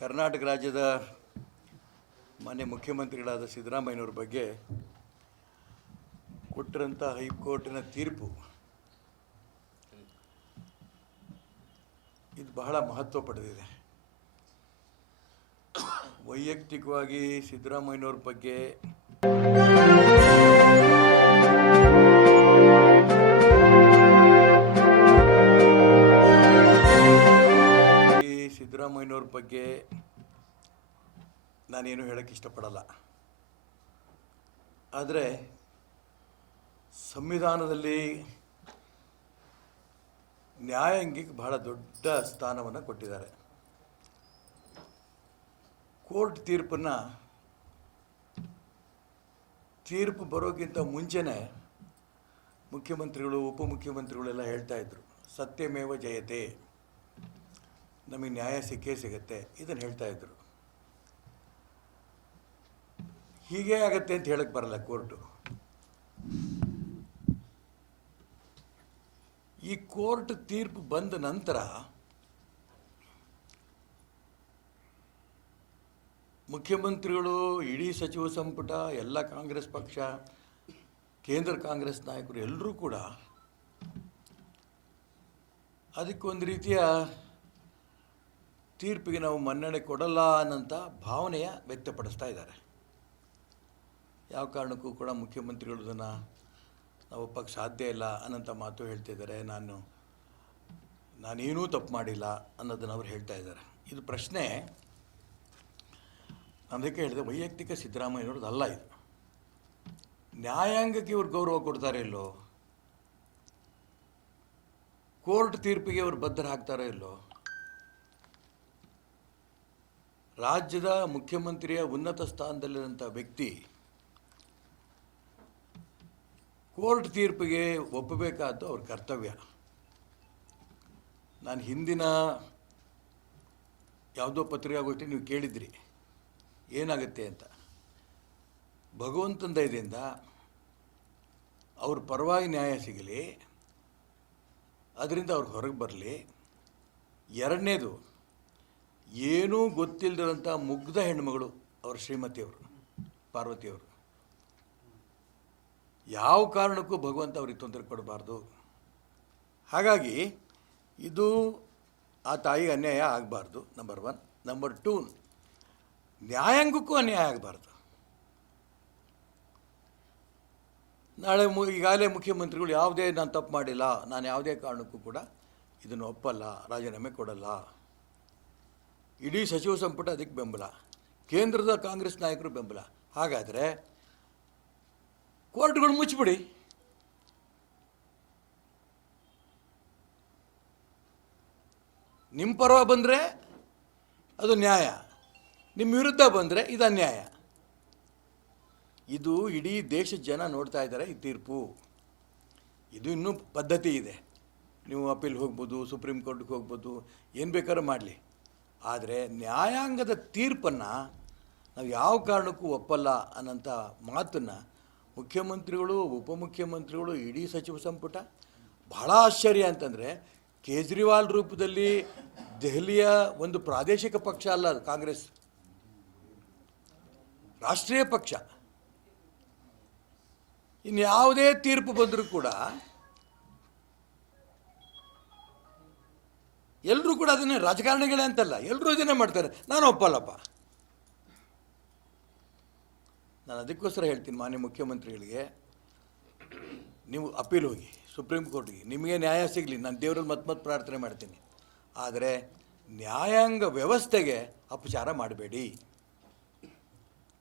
ಕರ್ನಾಟಕ ರಾಜ್ಯದ ಮಾನ್ಯ ಮುಖ್ಯಮಂತ್ರಿಗಳಾದ ಸಿದ್ದರಾಮಯ್ಯನವ್ರ ಬಗ್ಗೆ ಕೊಟ್ಟಿರಂಥ ಹೈಕೋರ್ಟಿನ ತೀರ್ಪು. ಇದು ಬಹಳ ಮಹತ್ವ ಪಡೆದಿದೆ. ವೈಯಕ್ತಿಕವಾಗಿ ಸಿದ್ದರಾಮಯ್ಯನವ್ರ ಬಗ್ಗೆ ನಾನೇನು ಹೇಳೋಕ್ಕೆ ಇಷ್ಟಪಡಲ್ಲ. ಆದರೆ ಸಂವಿಧಾನದಲ್ಲಿ ನ್ಯಾಯಾಂಗಿಗೆ ಬಹಳ ದೊಡ್ಡ ಸ್ಥಾನವನ್ನು ಕೊಟ್ಟಿದ್ದಾರೆ. ಕೋರ್ಟ್ ತೀರ್ಪನ್ನು ತೀರ್ಪು ಬರೋಕ್ಕಿಂತ ಮುಂಚೆನೇ ಮುಖ್ಯಮಂತ್ರಿಗಳು, ಉಪಮುಖ್ಯಮಂತ್ರಿಗಳೆಲ್ಲ ಹೇಳ್ತಾ ಇದ್ರು, ಸತ್ಯಮೇವ ಜಯತೆ, ನಮಗೆ ನ್ಯಾಯ ಸಿಕ್ಕೇ ಸಿಗುತ್ತೆ, ಇದನ್ನು ಹೇಳ್ತಾ ಹೀಗೆ ಆಗತ್ತೆ ಅಂತ ಹೇಳಕ್ಕೆ ಬರಲ್ಲ ಕೋರ್ಟು. ಈ ಕೋರ್ಟ್ ತೀರ್ಪು ಬಂದ ನಂತರ ಮುಖ್ಯಮಂತ್ರಿಗಳು, ಇಡೀ ಸಚಿವ ಸಂಪುಟ, ಎಲ್ಲ ಕಾಂಗ್ರೆಸ್ ಪಕ್ಷ, ಕೇಂದ್ರ ಕಾಂಗ್ರೆಸ್ ನಾಯಕರು ಎಲ್ಲರೂ ಕೂಡ ಅದಕ್ಕೊಂದು ರೀತಿಯ ತೀರ್ಪಿಗೆ ನಾವು ಮನ್ನಣೆ ಕೊಡಲ್ಲ ಅನ್ನೋಂಥ ಭಾವನೆಯ ವ್ಯಕ್ತಪಡಿಸ್ತಾ ಇದ್ದಾರೆ. ಯಾವ ಕಾರಣಕ್ಕೂ ಕೂಡ ಮುಖ್ಯಮಂತ್ರಿಗಳು ಇದನ್ನು ನಾವು ಒಪ್ಪಕ್ಕೆ ಸಾಧ್ಯ ಇಲ್ಲ ಅನ್ನಂತ ಮಾತು ಹೇಳ್ತಿದ್ದಾರೆ ನಾನು, ನಾನೇನೂ ತಪ್ಪು ಮಾಡಿಲ್ಲ ಅನ್ನೋದನ್ನು ಅವ್ರು ಹೇಳ್ತಾ ಇದ್ದಾರೆ. ಇದು ಪ್ರಶ್ನೆ. ಅದಕ್ಕೆ ಹೇಳಿದೆ, ವೈಯಕ್ತಿಕ ಸಿದ್ದರಾಮಯ್ಯನವ್ರದ್ದು ಅಲ್ಲ ಇದು. ನ್ಯಾಯಾಂಗಕ್ಕೆ ಇವ್ರು ಗೌರವ ಕೊಡ್ತಾರೆ ಇಲ್ಲೋ? ಕೋರ್ಟ್ ತೀರ್ಪಿಗೆ ಅವ್ರು ಬದ್ಧರ ಹಾಕ್ತಾರೋ ಇಲ್ಲೋ? ರಾಜ್ಯದ ಮುಖ್ಯಮಂತ್ರಿಯ ಉನ್ನತ ಸ್ಥಾನದಲ್ಲಿರುವಂಥ ವ್ಯಕ್ತಿ ಕೋರ್ಟ್ ತೀರ್ಪಿಗೆ ಒಪ್ಪಬೇಕಾದ್ದು ಅವ್ರ ಕರ್ತವ್ಯ. ನಾನು ಹಿಂದಿನ ಯಾವುದೋ ಪತ್ರಿಕಾಗೋಷ್ಠಿ ನೀವು ಕೇಳಿದ್ರಿ. ಏನಾಗುತ್ತೆ ಅಂತ. ಭಗವಂತನ ದಯದಿಂದ ಅವ್ರ ಪರವಾಗಿ ನ್ಯಾಯ ಸಿಗಲಿ, ಅದರಿಂದ ಅವ್ರು ಹೊರಗೆ ಬರಲಿ. ಎರಡನೇದು, ಏನೂ ಗೊತ್ತಿಲ್ಲದಿರೋಂಥ ಮುಗ್ಧ ಹೆಣ್ಮಗಳು ಅವ್ರ ಶ್ರೀಮತಿಯವರು, ಪಾರ್ವತಿಯವರು. ಯಾವ ಕಾರಣಕ್ಕೂ ಭಗವಂತ ಅವ್ರಿಗೆ ತೊಂದರೆ ಕೊಡಬಾರ್ದು. ಹಾಗಾಗಿ ಇದು ಆ ತಾಯಿಗೆ ಅನ್ಯಾಯ ಆಗಬಾರ್ದು ನಂಬರ್ ಒನ್ ನಂಬರ್ ಟೂ ನ್ಯಾಯಾಂಗಕ್ಕೂ ಅನ್ಯಾಯ ಆಗಬಾರ್ದು. ನಾಳೆ ಮು, ಈಗಾಗಲೇ ಮುಖ್ಯಮಂತ್ರಿಗಳು ಯಾವುದೇ ನಾನು ತಪ್ಪು ಮಾಡಿಲ್ಲ, ನಾನು ಯಾವುದೇ ಕಾರಣಕ್ಕೂ ಕೂಡ ಇದನ್ನು ಒಪ್ಪಲ್ಲ, ರಾಜೀನಾಮೆ ಕೊಡಲ್ಲ. ಇಡೀ ಸಚಿವ ಸಂಪುಟ ಅದಕ್ಕೆ ಬೆಂಬಲ. ಕೇಂದ್ರದ ಕಾಂಗ್ರೆಸ್ ನಾಯಕರು ಬೆಂಬಲ. ಹಾಗಾದರೆ ಕೋರ್ಟ್ಗಳು ಮುಚ್ಚಿಬಿಡಿ. ನಿಮ್ಮ ಪರವಾಗಿ ಬಂದರೆ ಅದು ನ್ಯಾಯ. ನಿಮ್ಮ ವಿರುದ್ಧ ಬಂದರೆ ಇದು ಅನ್ಯಾಯ. ಇದು ಇಡೀ ದೇಶದ ಜನ ನೋಡ್ತಾ ಇದ್ದಾರೆ ಈ ತೀರ್ಪು. ಇದು ಇನ್ನೂ ಪದ್ಧತಿ ಇದೆ. ನೀವು ಅಪೀಲ್ ಹೋಗ್ಬೋದು, ಸುಪ್ರೀಂ ಕೋರ್ಟ್ಗೆ ಹೋಗ್ಬೋದು, ಏನು ಬೇಕಾದ್ರೂ ಮಾಡಲಿ. ಆದರೆ ನ್ಯಾಯಾಂಗದ ತೀರ್ಪನ್ನು ನಾವು ಯಾವ ಕಾರಣಕ್ಕೂ ಒಪ್ಪಲ್ಲ ಅನ್ನೋಂಥ ಮಾತನ್ನು ಮುಖ್ಯಮಂತ್ರಿಗಳು, ಉಪಮುಖ್ಯಮಂತ್ರಿಗಳು, ಇಡೀ ಸಚಿವ ಸಂಪುಟ, ಬಹಳ ಆಶ್ಚರ್ಯ ಅಂತಂದರೆ ಕೇಜ್ರಿವಾಲ್ ರೂಪದಲ್ಲಿ ದೆಹಲಿಯ ಒಂದು ಪ್ರಾದೇಶಿಕ ಪಕ್ಷ ಅಲ್ಲ ಅದು, ಕಾಂಗ್ರೆಸ್. ರಾಷ್ಟ್ರೀಯ ಪಕ್ಷ. ಇನ್ನು ಯಾವುದೇ ತೀರ್ಪು ಬಂದರೂ ಕೂಡ ಎಲ್ಲರೂ ಕೂಡ ಅದನ್ನೇ ರಾಜಕಾರಣಿಗಳೇ ಅಂತಲ್ಲ ಎಲ್ಲರೂ ಇದನ್ನೇ ಮಾಡ್ತಾರೆ. ನಾನು ಒಪ್ಪಲ್ಲಪ್ಪ. ನಾನು ಅದಕ್ಕೋಸ್ಕರ ಹೇಳ್ತೀನಿ ಮಾನ್ಯ ಮುಖ್ಯಮಂತ್ರಿಗಳಿಗೆ, ನೀವು ಅಪೀಲ್ ಹೋಗಿ, ಸುಪ್ರೀಂ ಕೋರ್ಟ್ಗೆ ನಿಮಗೆ ನ್ಯಾಯ ಸಿಗಲಿ, ನಾನು ದೇವರಲ್ಲಿ ಮತ್ತೆ ಮತ್ತೆ ಪ್ರಾರ್ಥನೆ ಮಾಡ್ತೀನಿ. ಆದರೆ ನ್ಯಾಯಾಂಗ ವ್ಯವಸ್ಥೆಗೆ ಅಪಚಾರ ಮಾಡಬೇಡಿ.